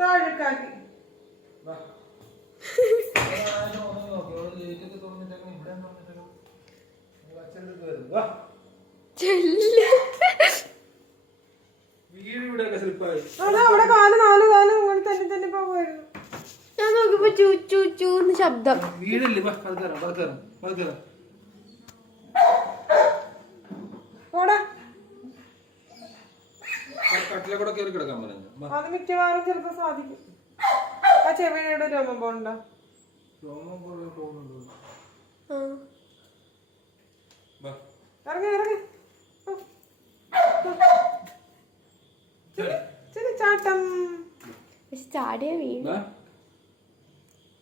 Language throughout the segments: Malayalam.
താഴേക്കാക്കി അവിടെ കാല് നാല് കാലം ഇങ്ങനെ തന്നെ തന്നെ പോകുമായിരുന്നു. ഞാൻ നോക്കിയപ്പോ ചൂന്ന് ശബ്ദം. വീടല്ലേ കട്ടിലൂടെ കയറി കിടക്കാൻ പറഞ്ഞു. അത് മിക്കവാറും ചിലപ്പോ സാധിക്കും. ആ ചെവിയുടെ രോമം പോണ്ട. ഇറങ്ങി ഇറങ്ങി ചാട്ടം. ചാടിയ വീട്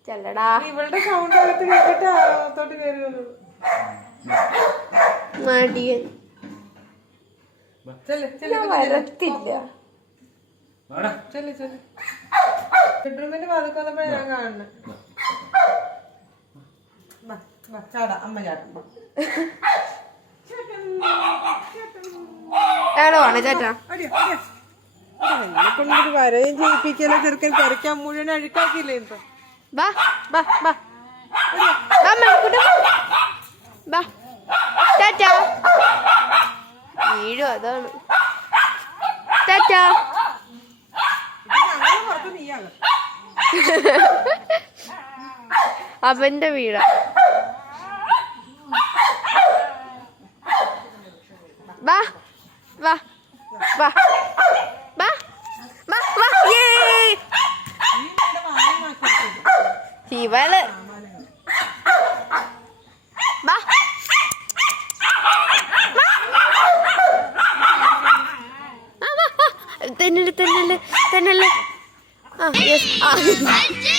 ചെല്ലടാ. ഇവളുടെ സൗണ്ട് അകത്ത് കേട്ടിട്ട് അകത്തോട്ട് കയറി വന്നത്. മടിയൻ വരത്തില്ല. ബെഡ്റൂമിന്റെ വാതിൽക്ക് വന്നപ്പോഴാണ് ഞാൻ കാണുന്നത്. ചാടാ അമ്മ ചാട്ടം. എവിടെ വേണേ ചേട്ടാ? കൊണ്ടൊരു വരയും ചെയ്യിപ്പിക്കലോ ചെറുക്കൻ പെരക്കാൻ മുഴുവൻ അഴുക്കാക്കിയില്ലേ ഇപ്പൊ. ബാ ബാ ബാ ബാ ടാറ്റാ. വീഴും അതാണ്. ടാറ്റാ. അവന്റെ വീടാ. വാ വാ വാ വാ വാ വാ. ഇവള് വാ തന്നല്ലേ തന്നല്ലേ. ആ യെസ്.